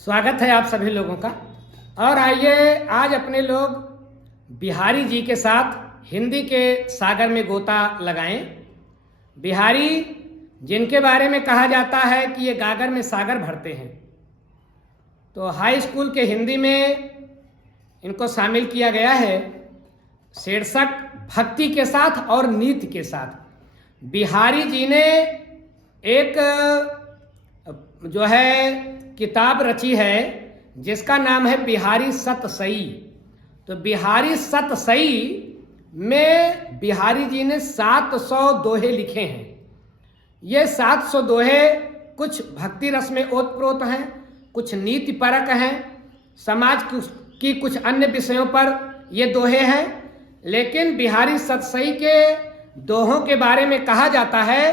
स्वागत है आप सभी लोगों का। और आइए आज अपने लोग बिहारी जी के साथ हिंदी के सागर में गोता लगाएं। बिहारी जिनके बारे में कहा जाता है कि ये गागर में सागर भरते हैं, तो हाई स्कूल के हिंदी में इनको शामिल किया गया है शीर्षक भक्ति के साथ और नीति के साथ। बिहारी जी ने एक जो है किताब रची है जिसका नाम है बिहारी सतसई। तो बिहारी सतसई में बिहारी जी ने 700 दोहे लिखे हैं। ये 700 दोहे कुछ भक्ति रस में ओतप्रोत हैं, कुछ नीति परक हैं, समाज की कुछ अन्य विषयों पर ये दोहे हैं। लेकिन बिहारी सतसई के दोहों के बारे में कहा जाता है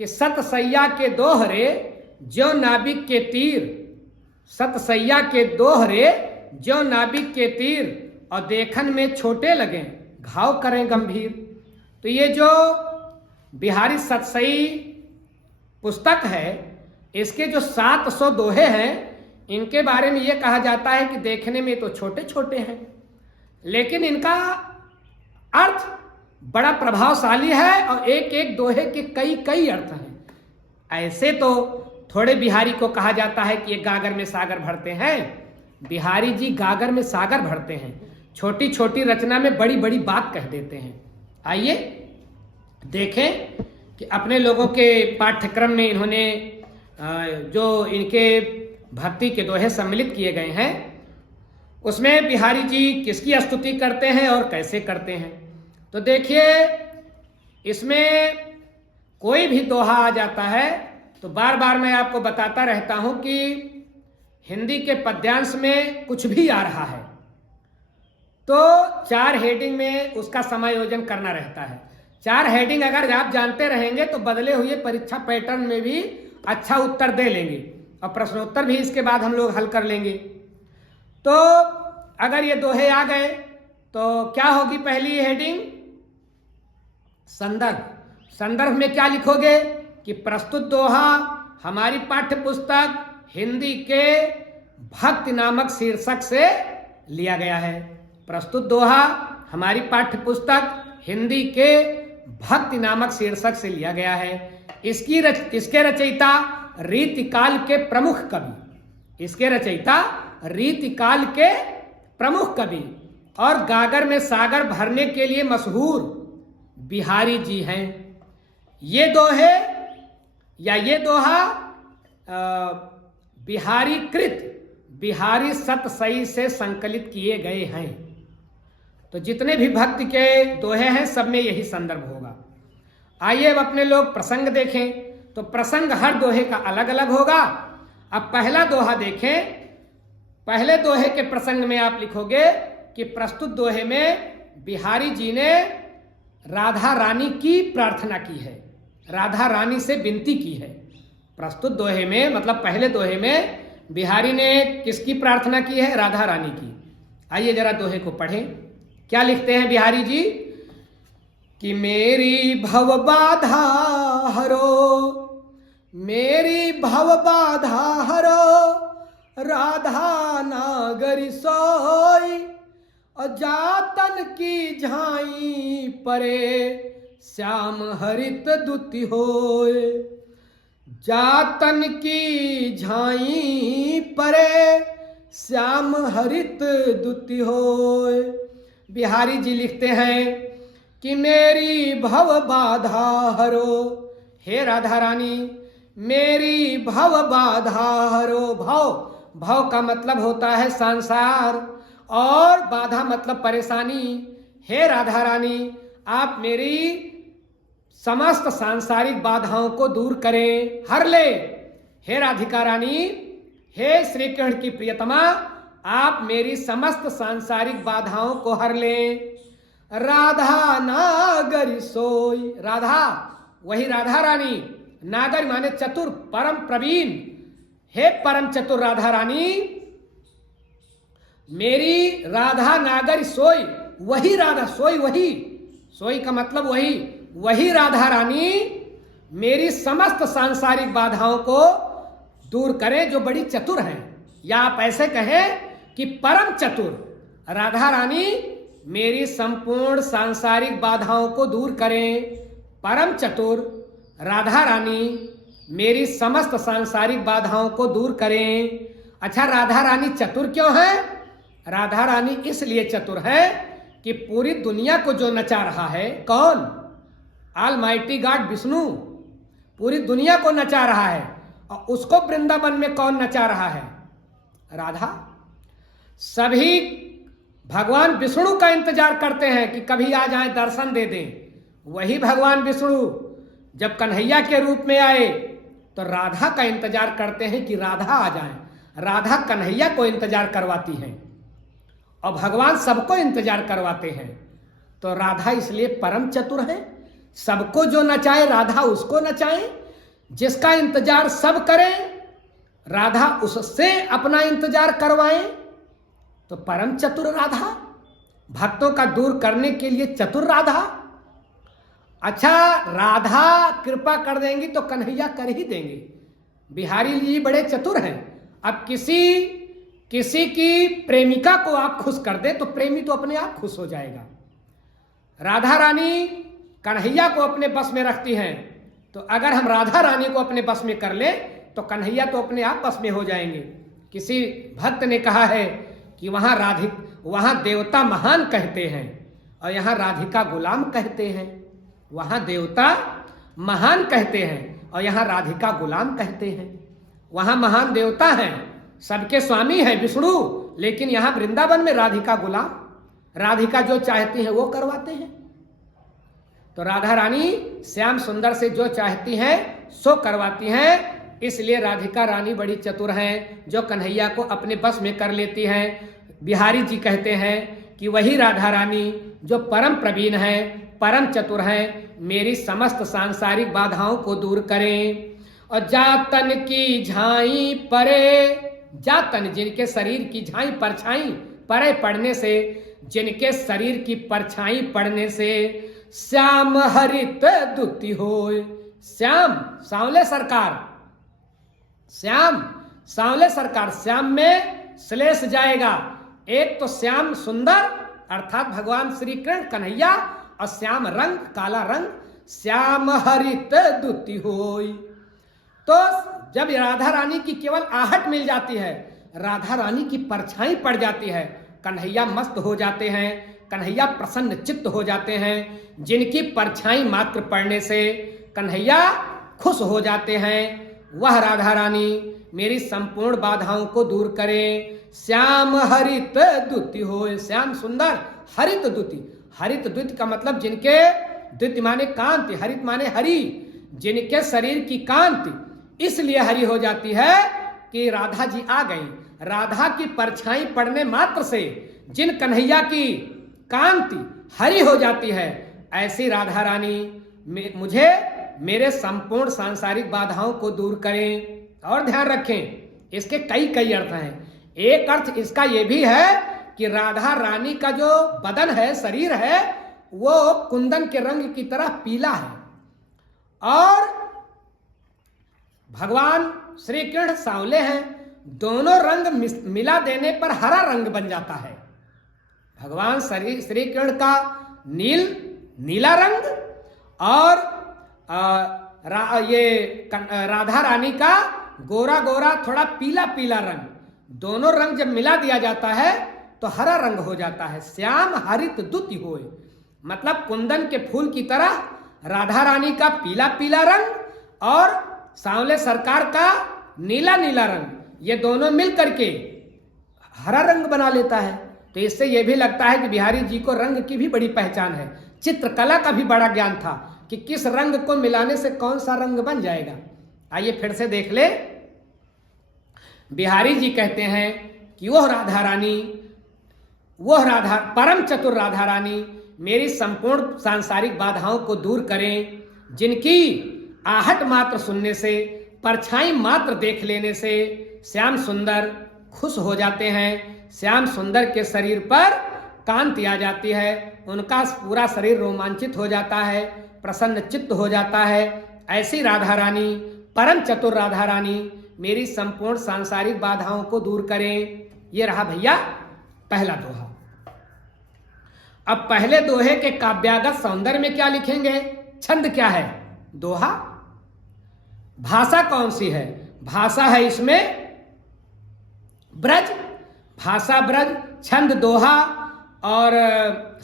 कि सतसैया के दोहरे जो नाबिक के तीर, सतसैया के दोहरे जो नाबिक के तीर, और देखन में छोटे लगें घाव करें गंभीर। तो ये जो बिहारी सतसई पुस्तक है, इसके जो 700 दोहे हैं, इनके बारे में ये कहा जाता है कि देखने में तो छोटे छोटे हैं, लेकिन इनका अर्थ बड़ा प्रभावशाली है और एक एक दोहे के कई कई अर्थ हैं। ऐसे तो थोड़े बिहारी को कहा जाता है कि ये गागर में सागर भरते हैं। बिहारी जी गागर में सागर भरते हैं, छोटी छोटी रचना में बड़ी बड़ी बात कह देते हैं। आइए देखें कि अपने लोगों के पाठ्यक्रम में इन्होंने जो इनके भक्ति के दोहे सम्मिलित किए गए हैं, उसमें बिहारी जी किसकी स्तुति करते हैं और कैसे करते हैं। तो देखिए, इसमें कोई भी दोहा आ जाता है तो बार बार मैं आपको बताता रहता हूं कि हिंदी के पद्यांश में कुछ भी आ रहा है तो 4 हेडिंग में उसका समायोजन करना रहता है। 4 हेडिंग अगर आप जानते रहेंगे तो बदले हुए परीक्षा पैटर्न में भी अच्छा उत्तर दे लेंगे और प्रश्नोत्तर भी इसके बाद हम लोग हल कर लेंगे। तो अगर ये दोहे आ गए तो क्या होगी पहली हेडिंग? संदर्भ। संदर्भ में क्या लिखोगे कि प्रस्तुत दोहा हमारी पाठ्य पुस्तक हिंदी के भक्ति नामक शीर्षक से लिया गया है। प्रस्तुत दोहा हमारी पाठ्य पुस्तक हिंदी के भक्ति नामक शीर्षक से लिया गया है। इसके रचयिता रीतिकाल के प्रमुख कवि, इसके रचयिता रीतिकाल के प्रमुख कवि और गागर में सागर भरने के लिए मशहूर बिहारी जी हैं। ये दोहे या ये दोहा बिहारी कृत बिहारी सतसई से संकलित किए गए हैं। तो जितने भी भक्ति के दोहे हैं सब में यही संदर्भ होगा। आइए अब अपने लोग प्रसंग देखें। तो प्रसंग हर दोहे का अलग अलग होगा। अब पहला दोहा देखें। पहले दोहे के प्रसंग में आप लिखोगे कि प्रस्तुत दोहे में बिहारी जी ने राधा रानी की प्रार्थना की है, राधा रानी से विनती की है। प्रस्तुत दोहे में मतलब पहले दोहे में बिहारी ने किसकी प्रार्थना की है? राधा रानी की। आइए जरा दोहे को पढ़ें। क्या लिखते हैं बिहारी जी कि मेरी भव बाधा हरो, मेरी भव बाधा हरो, राधा नागरी सोई, और जातन की झाई परे, श्याम हरित दुति होए। जातन की झाई परे, श्याम हरित दुति होए। बिहारी जी लिखते हैं कि मेरी भव बाधा हरो, हे राधा रानी मेरी भव बाधा हरो। भव का मतलब होता है संसार और बाधा मतलब परेशानी। हे राधा रानी आप मेरी समस्त सांसारिक बाधाओं को दूर करें, हर ले। हे राधिका रानी, हे श्री कृष्ण की प्रियतमा, आप मेरी समस्त सांसारिक बाधाओं को हर लें। राधा नागरी सोई, राधा वही राधा रानी, नागर माने चतुर परम प्रवीण। हे परम चतुर राधा रानी, मेरी राधा नागर सोई, वही राधा सोई, वही सोई का मतलब वही राधा रानी मेरी समस्त सांसारिक बाधाओं को दूर करें, जो बड़ी चतुर हैं। या आप ऐसे कहें कि परम चतुर राधा रानी मेरी संपूर्ण सांसारिक बाधाओं को दूर करें। परम चतुर राधा रानी मेरी समस्त सांसारिक बाधाओं को दूर करें। अच्छा, राधा रानी चतुर क्यों है? राधा रानी इसलिए चतुर है कि पूरी दुनिया को जो नचा रहा है, कौन? ऑलमाइटी गॉड विष्णु पूरी दुनिया को नचा रहा है। और उसको वृंदावन में कौन नचा रहा है? राधा। सभी भगवान विष्णु का इंतजार करते हैं कि कभी आ जाएं, दर्शन दे दें। वही भगवान विष्णु जब कन्हैया के रूप में आए तो राधा का इंतजार करते हैं कि राधा आ जाएं। राधा कन्हैया को इंतजार करवाती हैं और भगवान सबको इंतजार करवाते हैं। तो राधा इसलिए परम चतुर है। सबको जो नचाए राधा उसको नचाए, जिसका इंतजार सब करें राधा उससे अपना इंतजार करवाएं। तो परम चतुर राधा, भक्तों का दूर करने के लिए चतुर राधा। अच्छा, राधा कृपा कर देंगी तो कन्हैया कर ही देंगे। बिहारी जी बड़े चतुर हैं। अब किसी की प्रेमिका को आप खुश कर दे तो प्रेमी तो अपने आप खुश हो जाएगा। राधा रानी कन्हैया को अपने बस में रखती हैं, तो अगर हम राधा रानी को अपने बस में कर ले तो कन्हैया तो अपने आप बस में हो जाएंगे। किसी भक्त ने कहा है कि वहां देवता महान कहते हैं और यहाँ राधिका गुलाम कहते हैं। वहां देवता महान कहते हैं और यहाँ राधिका गुलाम कहते हैं। वहां महान देवता हैं, सबके स्वामी है विष्णु, लेकिन यहाँ वृंदावन में राधिका गुलाम, राधिका जो चाहती है वो करवाते हैं। तो राधा रानी श्याम सुंदर से जो चाहती हैं सो करवाती हैं। इसलिए राधिका रानी बड़ी चतुर हैं, जो कन्हैया को अपने बस में कर लेती हैं। बिहारी जी कहते हैं कि वही राधा रानी जो परम प्रवीण है, परम चतुर है, मेरी समस्त सांसारिक बाधाओं को दूर करें। और जातन की झाई परे, जातन जिनके शरीर की झाई परछाई परे पड़ने से, जिनके शरीर की परछाई पड़ने से श्याम हरित दुति होय। श्याम सांवले सरकार, श्याम सांवले सरकार, श्याम में श्लेष जाएगा। एक तो श्याम सुंदर अर्थात भगवान श्री कृष्ण कन्हैया, और श्याम रंग काला रंग, श्याम हरित दुति होय। तो जब राधा रानी की केवल आहट मिल जाती है, राधा रानी की परछाई पड़ जाती है, कन्हैया मस्त हो जाते हैं, कन्हैया प्रसन्न चित्त हो जाते हैं। जिनकी परछाई मात्र पड़ने से कन्हैया खुश हो जाते हैं, वह राधा रानी मेरी संपूर्ण बाधाओं को दूर करें। श्याम हरित दुति होय, श्याम सुंदर हरित दुति। हरित दुति का मतलब जिनके, द्युति माने कांति, हरित माने हरि, जिनके शरीर की कांति इसलिए हरि हो जाती है कि राधा जी आ गई। राधा की परछाई पड़ने मात्र से जिन कन्हैया की कांति हरि हो जाती है, ऐसी राधा रानी मुझे मेरे संपूर्ण सांसारिक बाधाओं को दूर करें। और ध्यान रखें, इसके कई अर्थ हैं। एक अर्थ इसका यह भी है कि राधा रानी का जो बदन है, शरीर है, वो कुंदन के रंग की तरह पीला है, और भगवान श्री कृष्ण सांवले हैं। दोनों रंग मिला देने पर हरा रंग बन जाता है। भगवान श्री कृष्ण का नीला रंग और राधा रानी का गोरा गोरा थोड़ा पीला पीला रंग, दोनों रंग जब मिला दिया जाता है तो हरा रंग हो जाता है। श्याम हरित दुति होय, मतलब कुंदन के फूल की तरह राधा रानी का पीला पीला रंग और सांवले सरकार का नीला नीला रंग, ये दोनों मिल करके हरा रंग बना लेता है। तो इससे यह भी लगता है कि बिहारी जी को रंग की भी बड़ी पहचान है, चित्रकला का भी बड़ा ज्ञान था कि किस रंग को मिलाने से कौन सा रंग बन जाएगा। आइए फिर से देख ले। बिहारी जी कहते हैं कि वह राधा परम चतुर राधा रानी मेरी संपूर्ण सांसारिक बाधाओं को दूर करें। जिनकी आहट मात्र सुनने से, परछाई मात्र देख लेने से श्याम सुंदर खुश हो जाते हैं। श्याम सुंदर के शरीर पर कांति आ जाती है, उनका पूरा शरीर रोमांचित हो जाता है, प्रसन्न चित्त हो जाता है। ऐसी राधा रानी, परम चतुर राधा रानी मेरी संपूर्ण सांसारिक बाधाओं को दूर करे। ये रहा भैया पहला दोहा। अब पहले दोहे के काव्यागत सौंदर्य में क्या लिखेंगे? छंद क्या है? दोहा। भाषा कौन सी है? भाषा है इसमें ब्रज, भाषा ब्रज, छंद दोहा और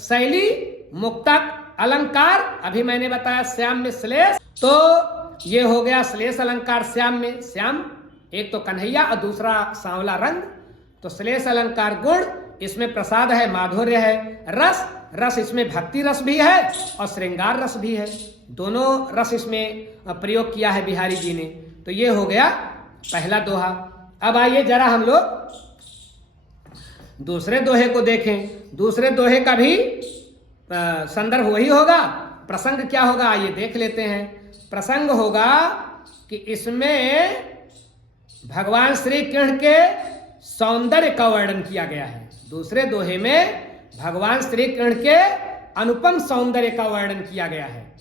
शैली मुक्तक, अलंकार अभी मैंने बताया श्याम में श्लेष, तो ये हो गया श्लेष अलंकार श्याम में। श्याम एक तो कन्हैया और दूसरा सांवला रंग, तो श्लेष अलंकार गुण, इसमें प्रसाद है, माधुर्य है, रस, रस इसमें भक्ति रस भी है और श्रृंगार रस भी है, दोनों रस इसमें प्रयोग किया है बिहारी जी ने। तो ये हो गया पहला दोहा। अब आइए जरा हम लोग दूसरे दोहे को देखें। दूसरे दोहे का भी संदर्भ वही होगा, प्रसंग क्या होगा आइए देख लेते हैं। प्रसंग होगा कि इसमें भगवान श्री कृष्ण के सौंदर्य का वर्णन किया गया है। दूसरे दोहे में भगवान श्री कृष्ण के अनुपम सौंदर्य का वर्णन किया गया है।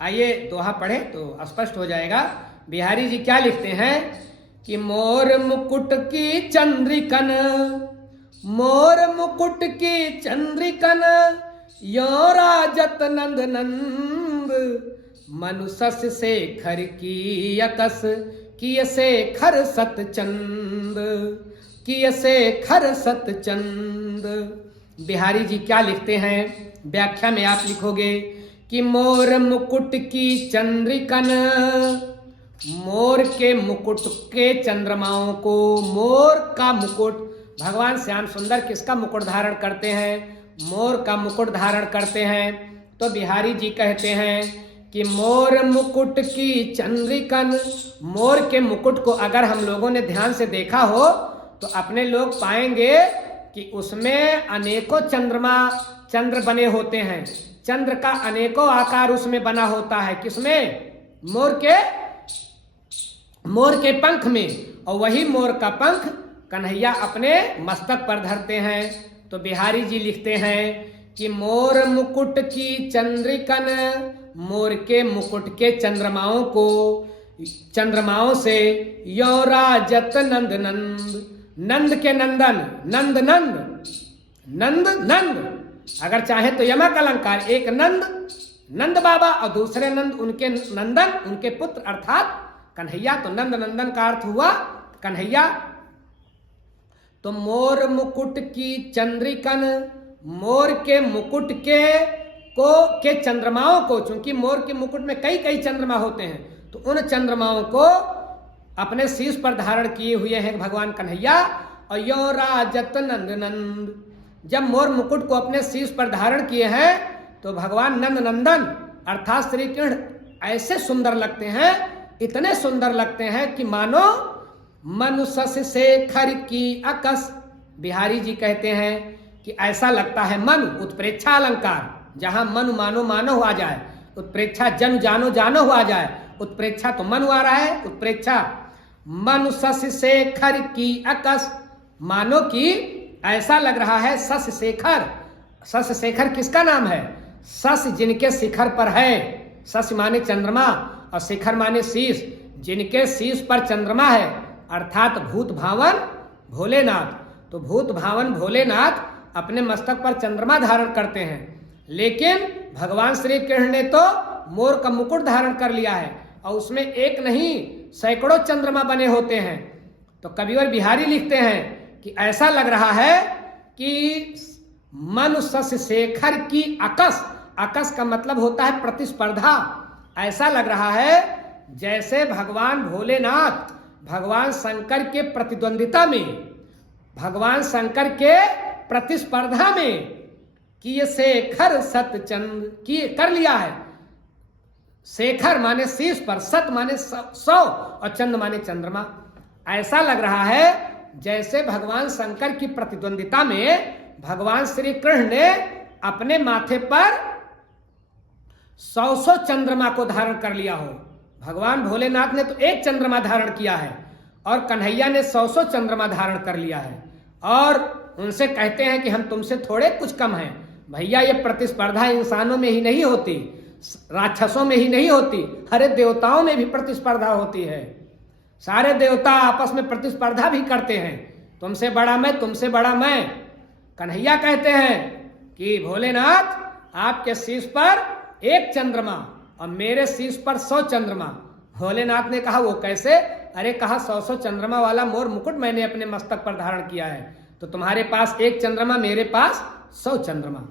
आइए दोहा पढ़े तो स्पष्ट हो जाएगा। बिहारी जी क्या लिखते हैं कि मोर मुकुट की चंद्रिकन, मोर मुकुट की चंद्रिकन, यो राजत नंद नंद, मनुसस से खर की यकस, किय से खर सत चंद, किय से खर सत चंद। बिहारी जी क्या लिखते हैं? व्याख्या में आप लिखोगे कि मोर मुकुट की चंद्रिकन, मोर के मुकुट के चंद्रमाओं को, मोर का मुकुट, भगवान श्याम सुंदर किसका मुकुट धारण करते हैं? मोर का मुकुट धारण करते हैं। तो बिहारी जी कहते हैं कि मोर मुकुट की चंद्रिकन, मोर के मुकुट को अगर हम लोगों ने ध्यान से देखा हो तो अपने लोग पाएंगे कि उसमें अनेकों चंद्र बने होते हैं। चंद्र का अनेकों आकार उसमें बना होता है। किसमें? मोर के पंख में। और वही मोर का पंख कन्हैया अपने मस्तक पर धरते हैं। तो बिहारी जी लिखते हैं कि मोर मुकुट की चंद्रिकन, मोर के मुकुट के चंद्रमाओं को, चंद्रमाओं से यो राजत नंद नंद, नंद के नंदन, नंद नंद, नंद नंद, अगर चाहे तो यमक अलंकार, एक नंद नंद बाबा और दूसरे नंद उनके नंदन, उनके पुत्र अर्थात कन्हैया। तो नंद नंदन का अर्थ हुआ कन्हैया। तो मोर मुकुट की चंद्रिकन, मोर के मुकुट के चंद्रमाओं को, चूंकि मोर के मुकुट में कई कई चंद्रमा होते हैं, तो उन चंद्रमाओं को अपने शीश पर धारण किए हुए हैं भगवान कन्हैया। और यो राजत नंद नंद, जब मोर मुकुट को अपने शीश पर धारण किए हैं तो भगवान नंद नंदन अर्थात श्री कृष्ण ऐसे सुंदर लगते हैं, इतने सुंदर लगते हैं कि मानो मनुसस से खर की अकस। बिहारी जी कहते हैं कि ऐसा लगता है, मन उत्प्रेक्षा अलंकार, जहां मन मानो मानो आ जाए, उत्प्रेक्षा जन जानो जानो आ जाए। उत्प्रेक्षा तो मन आ रहा है, उत्प्रेक्षा मनुसस से खर की अकस, मानो कि ऐसा लग रहा है सस शेखर। सस शेखर किसका नाम है? सस जिनके शिखर पर है, सस माने चंद्रमा और शिखर माने शीश, जिनके शीश पर चंद्रमा है अर्थात भूत भावन भोलेनाथ। तो भूत भावन भोलेनाथ अपने मस्तक पर चंद्रमा धारण करते हैं, लेकिन भगवान श्री कृष्ण ने तो मोर का मुकुट धारण कर लिया है और उसमें एक नहीं सैकड़ों चंद्रमा बने होते हैं। तो कविवर बिहारी लिखते हैं कि ऐसा लग रहा है कि मनुसस शेखर की अकस, अकस का मतलब होता है प्रतिस्पर्धा। ऐसा लग रहा है जैसे भगवान भोलेनाथ भगवान शंकर के प्रतिद्वंदिता में, भगवान शंकर के प्रतिस्पर्धा में कि ये शेखर सतचंद की कर लिया है। शेखर माने शीश पर, सत माने 100 और चंद माने चंद्रमा। ऐसा लग रहा है जैसे भगवान शंकर की प्रतिद्वंदिता में भगवान श्री कृष्ण ने अपने माथे पर 100 चंद्रमा को धारण कर लिया हो। भगवान भोलेनाथ ने तो एक चंद्रमा धारण किया है और कन्हैया ने 100 चंद्रमा धारण कर लिया है और उनसे कहते हैं कि हम तुमसे थोड़े कुछ कम हैं। भैया ये प्रतिस्पर्धा इंसानों में ही नहीं होती, राक्षसों में ही नहीं होती, हरे देवताओं में भी प्रतिस्पर्धा होती है। सारे देवता आपस में प्रतिस्पर्धा भी करते हैं, तुमसे बड़ा मैं, तुमसे बड़ा मैं। कन्हैया कहते हैं कि भोलेनाथ आपके शीश पर एक चंद्रमा और मेरे शीश पर 100 चंद्रमा। भोलेनाथ ने कहा वो कैसे? अरे कहा 100 चंद्रमा वाला मोर मुकुट मैंने अपने मस्तक पर धारण किया है, तो तुम्हारे पास एक चंद्रमा, मेरे पास 100 चंद्रमा।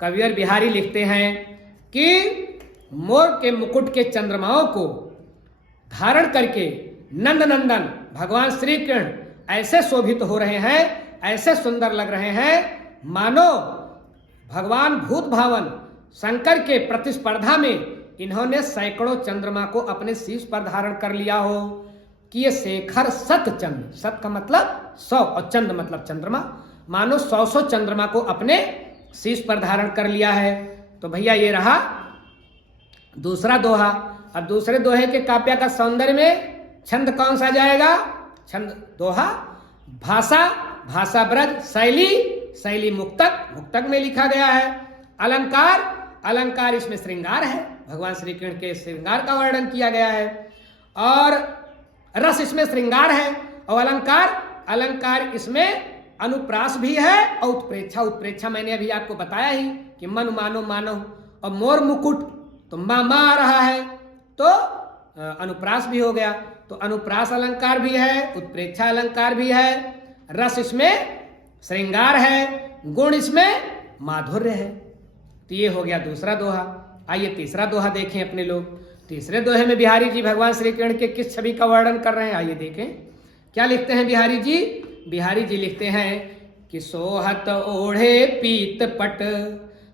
कवियर बिहारी लिखते हैं कि मोर के मुकुट के चंद्रमाओं को धारण करके नंद नंदन भगवान श्री कृष्ण ऐसे शोभित हो रहे हैं, ऐसे सुंदर लग रहे हैं, मानो भगवान भूत भावन शंकर के प्रतिस्पर्धा में इन्होंने सैकड़ों चंद्रमा को अपने शीश पर धारण कर लिया हो। कि ये शेखर सत चंद्र, सत का मतलब 100 और चंद्र मतलब चंद्रमा, मानो 100 चंद्रमा को अपने शीश पर धारण कर लिया है। तो भैया ये रहा दूसरा दोहा। अब दूसरे दोहे के काव्य का सौंदर्य में छंद कौन सा जाएगा? छंद दोहा, भाषा, भाषा ब्रज, शैली, शैली मुक्तक, मुक्तक में लिखा गया है। अलंकार, अलंकार इसमें श्रृंगार है, भगवान श्री कृष्ण के श्रृंगार का वर्णन किया गया है। और रस इसमें श्रृंगार है। और अलंकार, अलंकार इसमें अनुप्रास भी है और उत्प्रेक्षा, उत्प्रेक्षा मैंने अभी आपको बताया ही कि मन मानो मानो। और मोर मुकुट तो मा आ रहा है, तो अनुप्रास भी हो गया। तो अनुप्रास अलंकार भी है, उत्प्रेक्षा अलंकार भी है, रस इसमें श्रृंगार है, गुण इसमें माधुर्य है। तो ये हो गया दूसरा दोहा। आइए तीसरा दोहा देखें अपने लोग। तीसरे दोहे में बिहारी जी भगवान श्री कृष्ण के किस छवि का वर्णन कर रहे हैं, आइए देखें क्या लिखते हैं बिहारी जी। बिहारी जी लिखते हैं कि सोहत ओढ़े पीत पट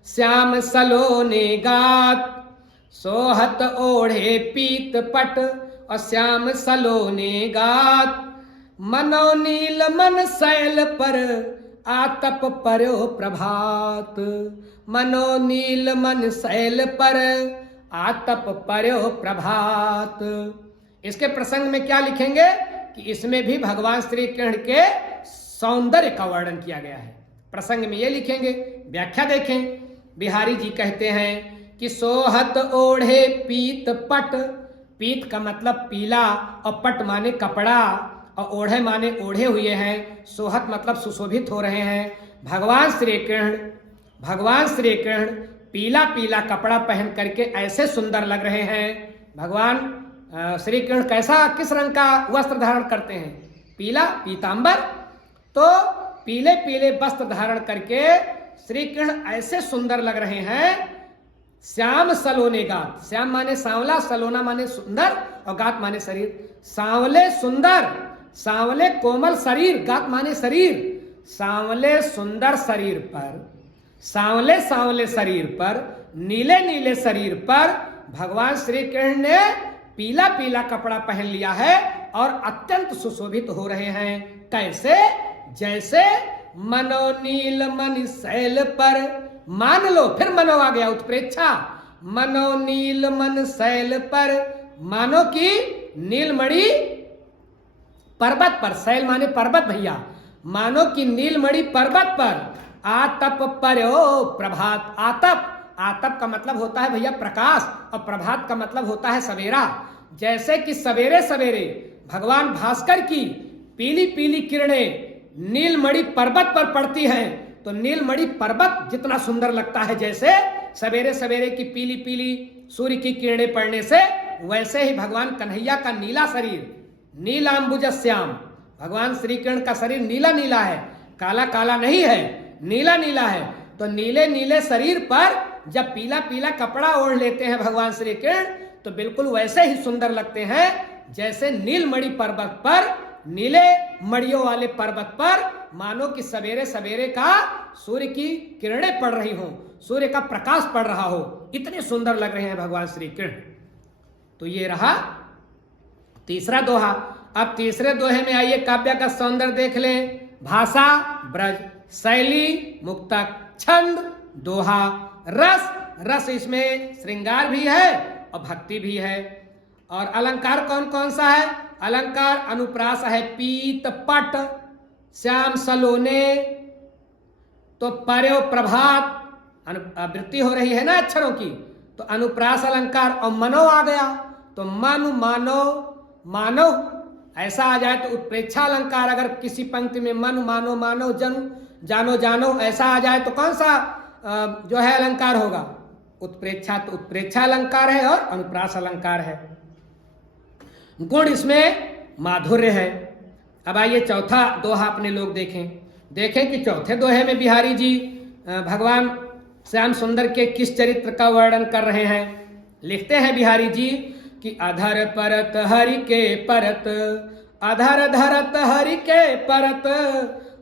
श्याम सलोने गात, सोहत ओढ़े पीत पट और श्याम सलोने गात, मनो नील मन शैल पर आतप पर्यो प्रभात, मनो नील मन शैल पर आतप पर्यो प्रभात। इसके प्रसंग में क्या लिखेंगे कि इसमें भी भगवान श्री कृष्ण के सौंदर्य का वर्णन किया गया है। प्रसंग में ये लिखेंगे, व्याख्या देखें। बिहारी जी कहते हैं कि सोहत ओढ़े पीत पट, पीत का मतलब पीला और पट माने कपड़ा और ओढ़े माने ओढ़े हुए हैं। सोहत मतलब सुशोभित हो रहे हैं। भगवान श्री कृष्ण, भगवान श्री कृष्ण पीला पीला कपड़ा पहन करके ऐसे सुंदर लग रहे हैं। भगवान श्री कृष्ण कैसा, किस रंग का वस्त्र धारण करते हैं? पीला, पीतांबर। तो पीले पीले वस्त्र धारण करके श्री कृष्ण ऐसे सुंदर लग रहे हैं। श्याम सलोने गात, श्याम माने सांवला, सलोना माने सुंदर और गात माने शरीर। सांवले सुंदर, सांवले कोमल शरीर, गात माने शरीर। सांवले सुंदर शरीर पर, सांवले सांवले शरीर पर, नीले नीले शरीर पर भगवान श्री कृष्ण ने पीला पीला कपड़ा पहन लिया है और अत्यंत सुशोभित हो रहे हैं। कैसे? जैसे मनो नील मन शैल पर, मान लो, फिर मनो आ गया, उत्प्रेक्षा। मनो नील मन शैल पर, मानो की नीलमणि पर्वत पर, शैल माने पर्वत भैया, मानो की नीलमणि पर्वत पर आतप पर्यो प्रभात। आतप, आतप का मतलब होता है भैया प्रकाश और प्रभात का मतलब होता है सवेरा। जैसे कि सवेरे सवेरे भगवान भास्कर की पीली पीली किरणें नीलमणि पर्वत पर पड़ती हैं, तो नीलमणि पर्वत जितना सुंदर लगता है जैसे सवेरे सवेरे की पीली पीली सूर्य की किरणें पड़ने से, वैसे ही भगवान कन्हैया का नीला शरीर, नीलांबुज श्याम, भगवान श्री कृष्ण का शरीर नीला नीला है, काला काला नहीं है, नीला नीला है। तो नीले नीले शरीर पर जब पीला पीला कपड़ा ओढ़ लेते हैं भगवान श्री कृष्ण, तो बिल्कुल वैसे ही सुंदर लगते हैं जैसे नीलमणि पर्वत पर, नीले मड़ियों वाले पर्वत पर मानो कि सवेरे सवेरे का सूर्य की किरणें पड़ रही हो, सूर्य का प्रकाश पड़ रहा हो, इतने सुंदर लग रहे हैं भगवान श्री कृष्ण। तो ये रहा तीसरा दोहा। अब तीसरे दोहे में आइए काव्य का सौंदर्य देख लें। भाषा ब्रज, शैली मुक्तक, छंद दोहा, रस, रस इसमें श्रृंगार भी है और भक्ति भी है। और अलंकार कौन कौन सा है? अलंकार अनुप्रास है पीत पट श्याम सलोने, तो पर्यो प्रभात, वृत्ति हो रही है ना अक्षरों की, तो अनुप्रास अलंकार। और मनो आ गया, तो मनु मानो, मानो ऐसा आ जाए तो उत्प्रेक्षा अलंकार, अगर किसी पंक्ति में मन मानो मानो जन जानो जानो ऐसा आ जाए तो कौन सा जो है अलंकार होगा? उत्प्रेक्षा, तो उत्प्रेक्षा अलंकार है और अनुप्रास अलंकार है। गुण इसमें माधुर्य है। अब आइए चौथा दोहा अपने लोग देखें कि चौथे दोहे में बिहारी जी भगवान श्याम सुंदर के किस चरित्र का वर्णन कर रहे हैं। लिखते हैं बिहारी जी कि अधर परत हरि के परत, अधर धरत हरि के परत,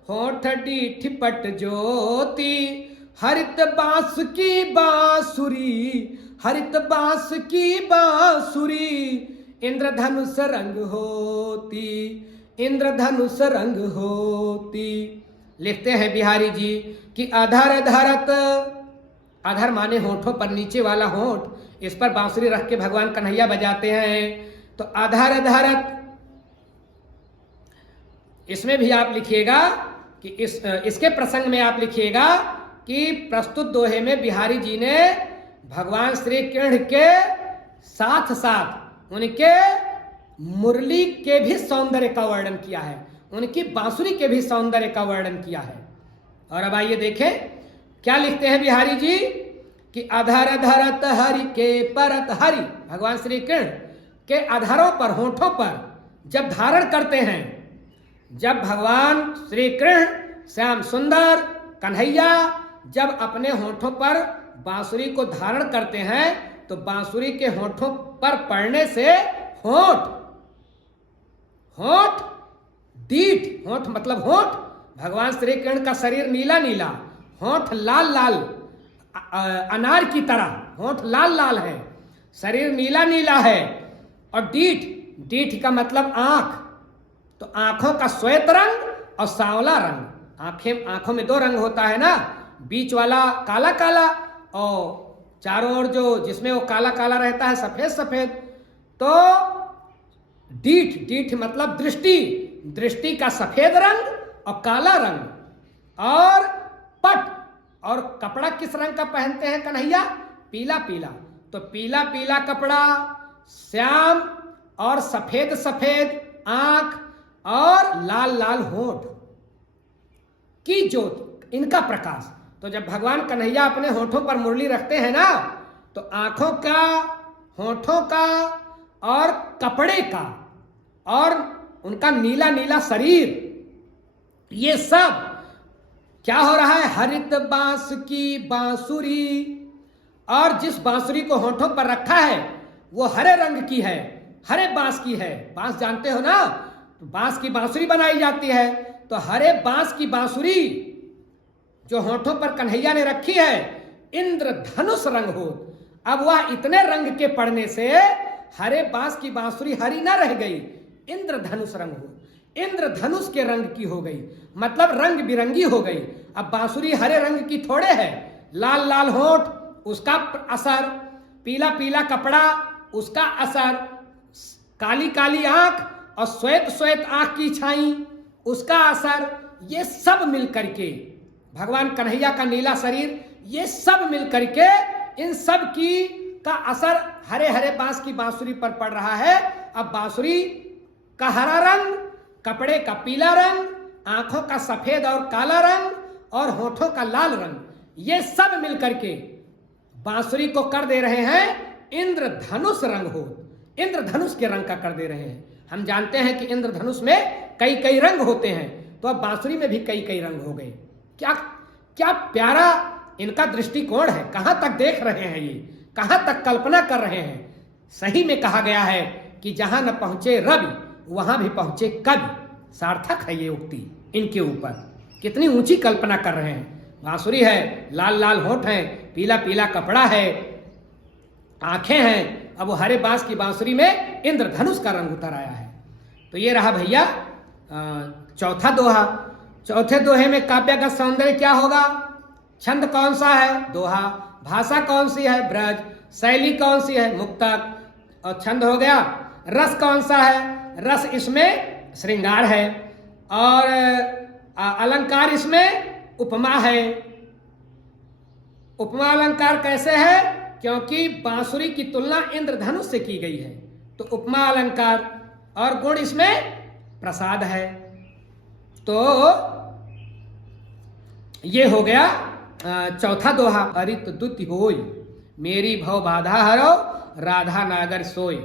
होठ डीठ पट ज्योति, हरित बांस की बांसुरी, हरित बांस की बांसुरी, इंद्रधनुष रंग होती, इंद्रधनुष रंग होती। लिखते हैं बिहारी जी कि अधर धरत, अधर माने होठों पर, नीचे वाला होठ, इस पर बांसुरी रख के भगवान कन्हैया बजाते हैं। तो अधर धरत, इसमें भी आप लिखिएगा कि इसके प्रसंग में आप लिखिएगा कि प्रस्तुत दोहे में बिहारी जी ने भगवान श्री कृष्ण के साथ साथ उनके मुरली के भी सौंदर्य का वर्णन किया है, उनकी बांसुरी के भी सौंदर्य का वर्णन किया है। और अब आइए देखें क्या लिखते हैं बिहारी जी कि अधर धरत हरि के परत, हरि भगवान श्री कृष्ण के अधरों पर, होठों पर जब धारण करते हैं, जब भगवान श्री कृष्ण श्याम सुंदर कन्हैया जब अपने होठों पर बांसुरी को धारण करते हैं तो बांसुरी के होठों पर पड़ने से होठ, होठ दीठ, होठ मतलब होठ, भगवान श्री कृष्ण का शरीर नीला नीला, होठ लाल लाल, अनार की तरह होठ लाल लाल है, शरीर नीला नीला है। और डीठ, डीठ का मतलब आंख, तो आंखों का श्वेत रंग और सांवला रंग। आंखों में दो रंग होता है ना, बीच वाला काला काला और चारों ओर जो जिसमें वो काला काला रहता है सफेद सफेद। तो डीठ, डीठ मतलब दृष्टि, दृष्टि का सफेद रंग और काला रंग। और पट, और कपड़ा किस रंग का पहनते हैं कन्हैया? पीला पीला। तो पीला पीला कपड़ा, श्याम और सफेद सफेद आंख और लाल लाल होठ की ज्योति, इनका प्रकाश। तो जब भगवान कन्हैया अपने होठों पर मुरली रखते हैं ना, तो आंखों का, होठों का और कपड़े का और उनका नीला नीला शरीर, ये सब क्या हो रहा है? हरित बांस की बांसुरी। और जिस बांसुरी को होठों पर रखा है वो हरे रंग की है, हरे बांस की है। बांस जानते हो ना, तो बांस की बांसुरी बनाई जाती है। तो हरे बांस की बांसुरी जो होठों पर कन्हैया ने रखी है, इंद्रधनुष रंग हो। अब वह इतने रंग के पड़ने से हरे बांस की बांसुरी हरी ना रह गई, इंद्रधनुष रंग हो, इंद्रधनुष के रंग की हो गई, मतलब रंग बिरंगी हो गई। अब बांसुरी हरे रंग की थोड़े है, लाल लाल होठ उसका असर, पीला पीला कपड़ा उसका असर, काली काली आंख और श्वेत श्वेत आंख की छाई उसका असर, ये सब मिल करके भगवान कन्हैया का नीला शरीर, ये सब मिल करके इन सब की का असर हरे हरे बांस की बांसुरी पर पड़ रहा है। अब बांसुरी का हरा रंग, कपड़े का पीला रंग, आंखों का सफेद और काला रंग और होठों का लाल रंग, ये सब मिल करके बांसुरी को कर दे रहे हैं इंद्रधनुष रंग हो, इंद्रधनुष के रंग का कर दे रहे हैं। हम जानते हैं कि इंद्रधनुष में कई कई रंग होते हैं, तो अब बांसुरी में भी कई कई रंग हो गए। क्या क्या प्यारा इनका दृष्टिकोण है, कहां तक देख रहे हैं ये, कहां तक कल्पना कर रहे हैं। सही में कहा गया है कि जहां न पहुंचे रवि वहां भी पहुंचे कवि। सार्थक है ये उक्ति इनके ऊपर, कितनी ऊंची कल्पना कर रहे हैं। बांसुरी है, लाल लाल होठ है, पीला पीला कपड़ा है, आंखें हैं, अब वो हरे बांस की बांसुरी में इंद्रधनुष का रंग उतर आया है। तो ये रहा भैया चौथा दोहा। चौथे दोहे में काव्यगत सौंदर्य क्या होगा? छंद कौन सा है? दोहा। भाषा कौन सी है? ब्रज। शैली कौन सी है? मुक्तक। और छंद हो गया। रस कौन सा है? रस इसमें श्रृंगार है। और अलंकार इसमें उपमा है। उपमा अलंकार कैसे है? क्योंकि बांसुरी की तुलना इंद्रधनुष से की गई है, तो उपमा अलंकार। और गुण इसमें प्रसाद है। तो ये हो गया चौथा दोहा। हरित दुति होय, मेरी भव बाधा हरो, राधा नागर सोय।